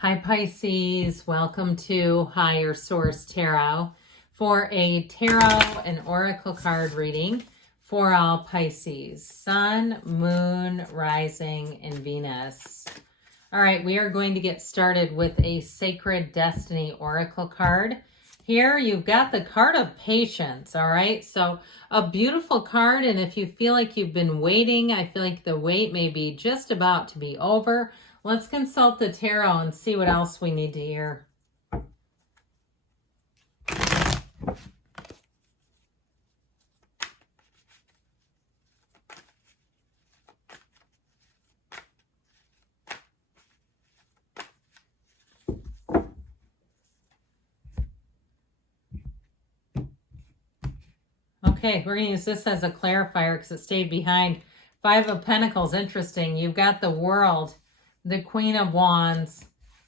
Hi Pisces, welcome to Higher Source Tarot for a tarot and oracle card reading for all Pisces, Sun, Moon, Rising, and Venus. All right, we are going to get started with a Sacred Destiny oracle card. Here you've got the card of patience, all right? So a beautiful card, and if you feel like you've been waiting, I feel like the wait may be just about to be over. Let's consult the tarot and see what else we need to hear. Okay, we're going to use this as a clarifier because it stayed behind. Five of Pentacles, interesting. You've got the World, the Queen of Wands,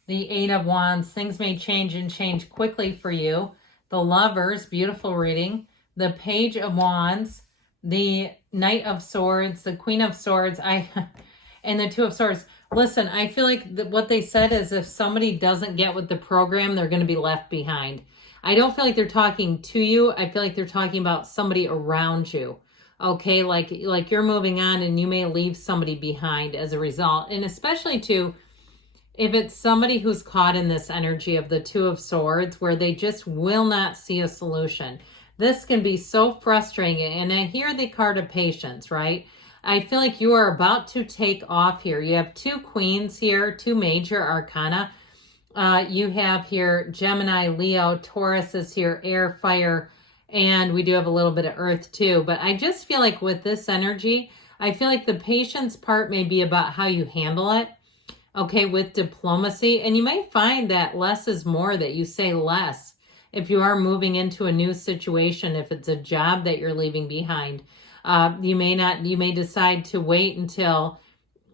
the Eight of Wands. Things may change and change quickly for you. The Lovers, beautiful reading. The Page of Wands, the Knight of Swords, the Queen of Swords, and the Two of Swords. Listen, I feel like what they said is if somebody doesn't get with the program, they're going to be left behind. I don't feel like they're talking to you. I feel like they're talking about somebody around you. Okay, like you're moving on and you may leave somebody behind as a result. And especially too, if it's somebody who's caught in this energy of the Two of Swords where they just will not see a solution. This can be so frustrating. And I hear the card of patience, right? I feel like you are about to take off here. You have two queens here, two major arcana. You have here Gemini, Leo, Taurus is here, air, fire, and we do have a little bit of earth too. But I just feel like with this energy, I feel like the patience part may be about how you handle it, okay, with diplomacy. And you may find that less is more, that you say less if you are moving into a new situation, if it's a job that you're leaving behind. You may decide to wait until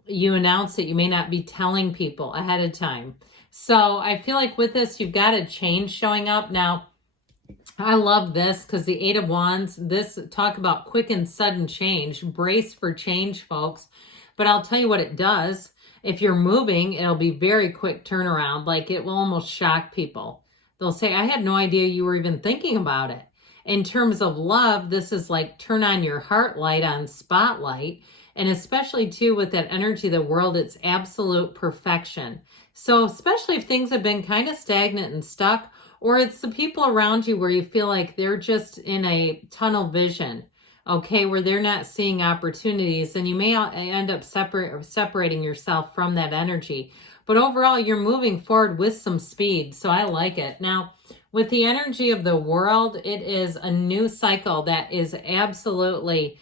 you announce it. You may not be telling people ahead of time. So I feel like with this, you've got a change showing up. Now, I love this because the Eight of Wands, this talk about quick and sudden change. Brace for change, folks. But I'll tell you what it does. If you're moving, it'll be very quick turnaround. Like it will almost shock people. They'll say, I had no idea you were even thinking about it. In terms of love, this is like turn on your heart light on spotlight. And especially too with that energy of the World, it's absolute perfection. So especially if things have been kind of stagnant and stuck, or it's the people around you where you feel like they're just in a tunnel vision, okay, where they're not seeing opportunities, then you may end up separating yourself from that energy. But overall, you're moving forward with some speed, so I like it. Now, with the energy of the World, it is a new cycle that is absolutely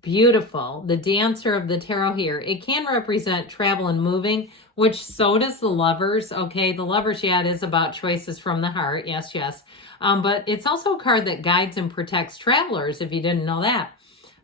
beautiful. The Dancer of the tarot here, it can represent travel and moving, which so does the Lovers. Okay, the Lovers, yeah, it is about choices from the heart. Yes, yes. But it's also a card that guides and protects travelers, if you didn't know that.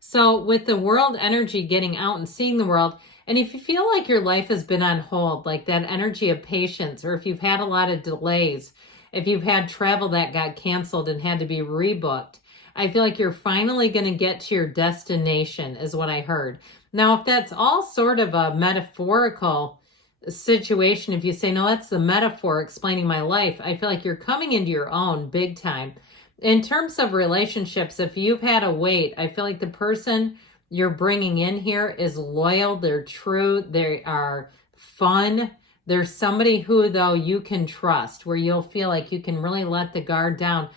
So with the World energy, getting out and seeing the world, and if you feel like your life has been on hold, like that energy of patience, or if you've had a lot of delays, if you've had travel that got canceled and had to be rebooked, I feel like you're finally going to get to your destination is what I heard. Now, if that's all sort of a metaphorical situation, if you say, no, that's the metaphor explaining my life, I feel like you're coming into your own big time. In terms of relationships, if you've had a wait, I feel like the person you're bringing in here is loyal, they're true, they are fun. There's somebody who, though, you can trust, where you'll feel like you can really let the guard down.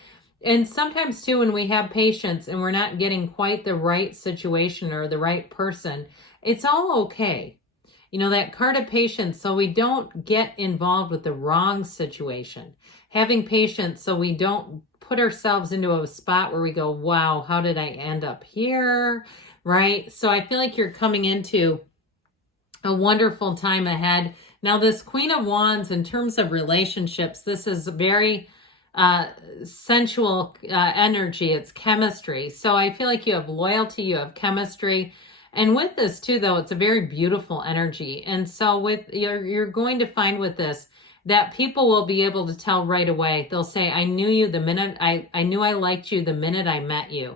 And sometimes, too, when we have patience and we're not getting quite the right situation or the right person, it's all okay. You know, that card of patience, so we don't get involved with the wrong situation. Having patience so we don't put ourselves into a spot where we go, wow, how did I end up here? Right? So I feel like you're coming into a wonderful time ahead. Now, this Queen of Wands, in terms of relationships, this is very sensual energy. It's chemistry. So I feel like you have loyalty, you have chemistry. And with this too, though, it's a very beautiful energy. And so with you're going to find with this that people will be able to tell right away. They'll say, I knew you the minute I knew I liked you the minute I met you.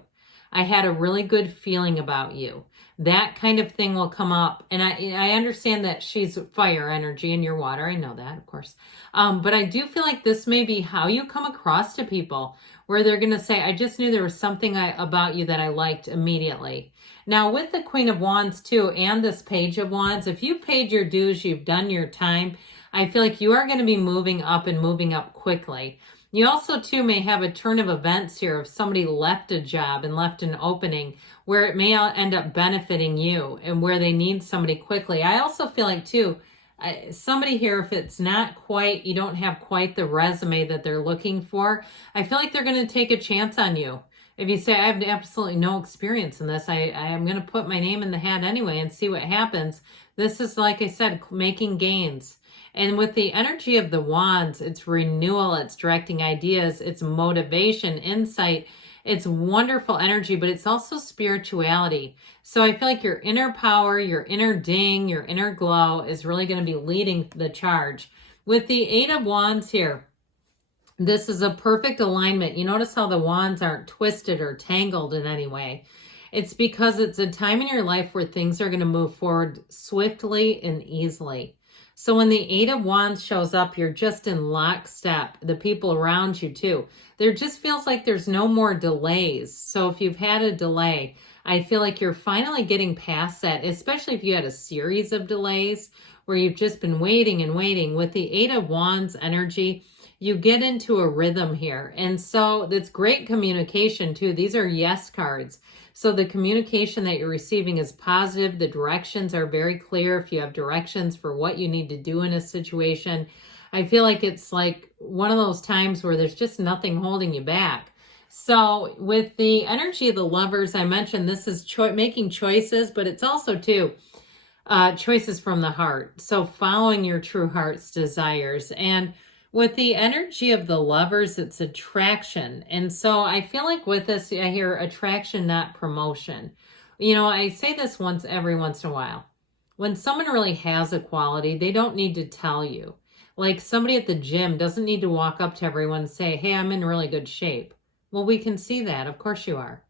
I had a really good feeling about you. that kind of thing will come up. And I understand that she's fire energy and you're water. I know that, of course. But I do feel like this may be how you come across to people, where they're going to say, I just knew there was something about you that I liked immediately. Now, with the Queen of Wands too, and this Page of Wands, if you paid your dues, you've done your time, I feel like you are going to be moving up and moving up quickly. You also too may have a turn of events here if somebody left a job and left an opening where it may end up benefiting you and where they need somebody quickly. I also feel like too, somebody here, if it's not quite, you don't have quite the resume that they're looking for, I feel like they're going to take a chance on you. If you say, I have absolutely no experience in this, I am going to put my name in the hat anyway and see what happens. This is, like I said, making gains. And with the energy of the wands, it's renewal, it's directing ideas, it's motivation, insight. It's wonderful energy, but it's also spirituality. So I feel like your inner power, your inner ding, your inner glow is really going to be leading the charge. With the Eight of Wands here, this is a perfect alignment. You notice how the wands aren't twisted or tangled in any way. It's because it's a time in your life where things are going to move forward swiftly and easily. So when the Eight of Wands shows up, you're just in lockstep. The people around you too. There just feels like there's no more delays. So if you've had a delay, I feel like you're finally getting past that, especially if you had a series of delays where you've just been waiting and waiting. With the Eight of Wands energy, you get into a rhythm here. And so it's great communication too. These are yes cards. So the communication that you're receiving is positive. The directions are very clear. If you have directions for what you need to do in a situation, I feel like it's like one of those times where there's just nothing holding you back. So with the energy of the Lovers, I mentioned this is making choices, but it's also too choices from the heart. So following your true heart's desires. And with the energy of the Lovers, it's attraction. And so I feel like with this, I hear attraction, not promotion. You know, I say this every once in a while. When someone really has a quality, they don't need to tell you. Like somebody at the gym doesn't need to walk up to everyone and say, hey, I'm in really good shape. Well, we can see that. Of course you are.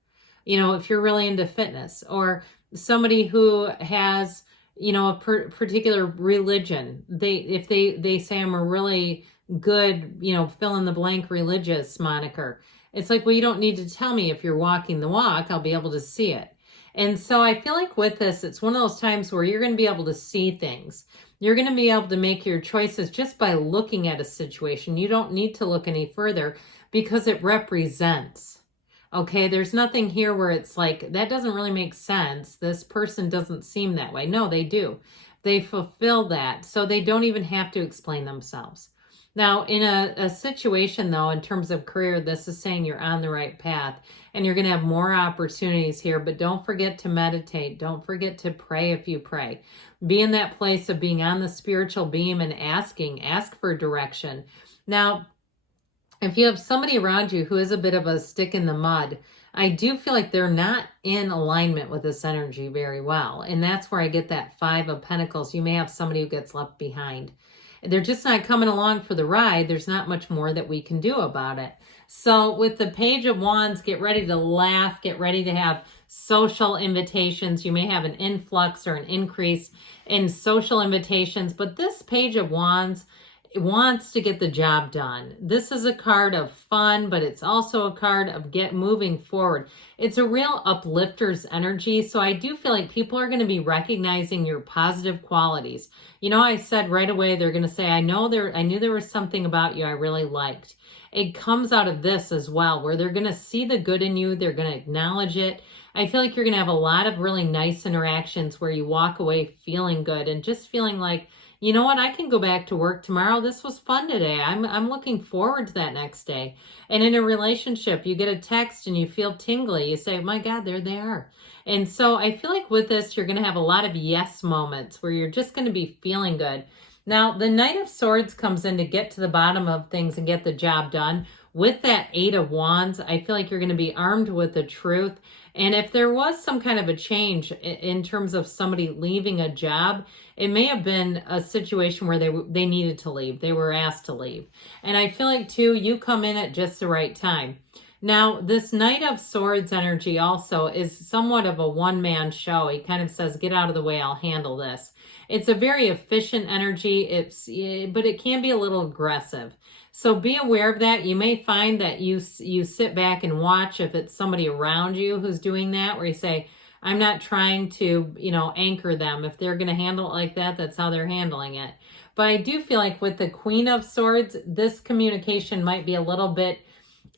You know, if you're really into fitness, or somebody who has, you know, a particular religion, if they say I'm a really good, you know, fill in the blank religious moniker. It's like, well, you don't need to tell me. If you're walking the walk, I'll be able to see it. And so I feel like with this, it's one of those times where you're going to be able to see things. You're going to be able to make your choices just by looking at a situation. You don't need to look any further because it represents. Okay, there's nothing here where it's like, that doesn't really make sense. This person doesn't seem that way. No, they do. They fulfill that. So they don't even have to explain themselves. Now, in a situation, though, in terms of career, this is saying you're on the right path and you're going to have more opportunities here. But don't forget to meditate. Don't forget to pray if you pray. Be in that place of being on the spiritual beam and ask for direction. Now, if you have somebody around you who is a bit of a stick in the mud, I do feel like they're not in alignment with this energy very well. And that's where I get that Five of Pentacles. You may have somebody who gets left behind. They're just not coming along for the ride. There's not much more that we can do about it. So with the Page of Wands, get ready to laugh. Get ready to have social invitations. You may have an influx or an increase in social invitations. But this Page of Wands wants to get the job done. This is a card of fun, but it's also a card of moving forward. It's a real uplifter's energy. So I do feel like people are going to be recognizing your positive qualities. You know, I said right away, they're going to say, I knew there was something about you I really liked. It comes out of this as well, where they're going to see the good in you. They're going to acknowledge it. I feel like you're going to have a lot of really nice interactions where you walk away feeling good and just feeling like, you know what, I can go back to work tomorrow. This was fun today. I'm looking forward to that next day. And in a relationship, you get a text and you feel tingly. You say, my God, there they are. And so I feel like with this, you're going to have a lot of yes moments where you're just going to be feeling good. Now, the Knight of Swords comes in to get to the bottom of things and get the job done. With that Eight of Wands, I feel like you're going to be armed with the truth. And if there was some kind of a change in terms of somebody leaving a job, it may have been a situation where they needed to leave. They were asked to leave. And I feel like, too, you come in at just the right time. Now, this Knight of Swords energy also is somewhat of a one-man show. He kind of says, get out of the way, I'll handle this. It's a very efficient energy, but it can be a little aggressive. So be aware of that. You may find that you sit back and watch if it's somebody around you who's doing that, where you say, I'm not trying to, anchor them. If they're going to handle it like that, that's how they're handling it. But I do feel like with the Queen of Swords, this communication might be a little bit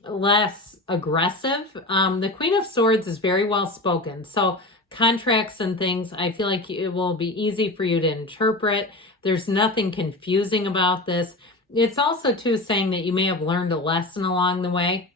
less aggressive. The Queen of Swords is very well spoken. So contracts and things, I feel like it will be easy for you to interpret. There's nothing confusing about this. It's also too saying that you may have learned a lesson along the way.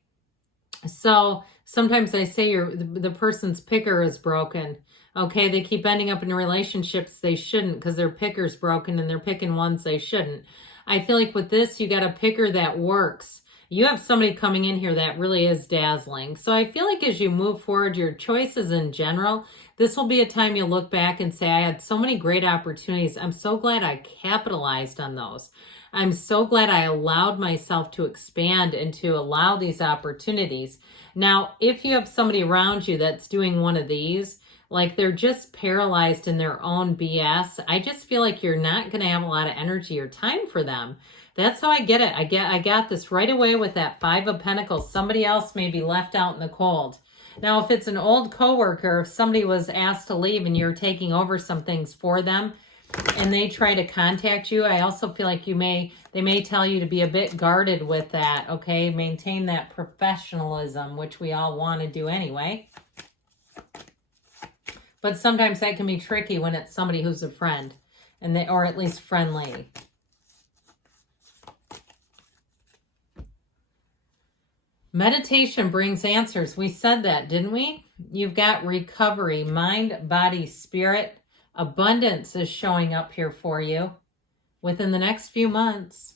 So sometimes I say the person's picker is broken. Okay, they keep ending up in relationships they shouldn't because their picker's broken and they're picking ones they shouldn't. I feel like with this, you got a picker that works. You have somebody coming in here that really is dazzling. So I feel like as you move forward, your choices in general, this will be a time you look back and say, I had so many great opportunities. I'm so glad I capitalized on those. I'm so glad I allowed myself to expand and to allow these opportunities. Now, if you have somebody around you that's doing one of these, like they're just paralyzed in their own BS, I just feel like you're not going to have a lot of energy or time for them. That's how I get it. I got this right away with that Five of Pentacles. Somebody else may be left out in the cold. Now, if it's an old coworker, if somebody was asked to leave and you're taking over some things for them and they try to contact you, I also feel like they may tell you to be a bit guarded with that, okay? Maintain that professionalism, which we all want to do anyway. But sometimes that can be tricky when it's somebody who's a friend, or at least friendly. Meditation brings answers. We said that, didn't we? You've got recovery, mind, body, spirit. Abundance is showing up here for you within the next few months.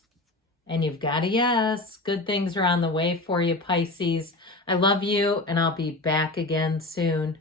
And you've got a yes. Good things are on the way for you, Pisces. I love you, and I'll be back again soon.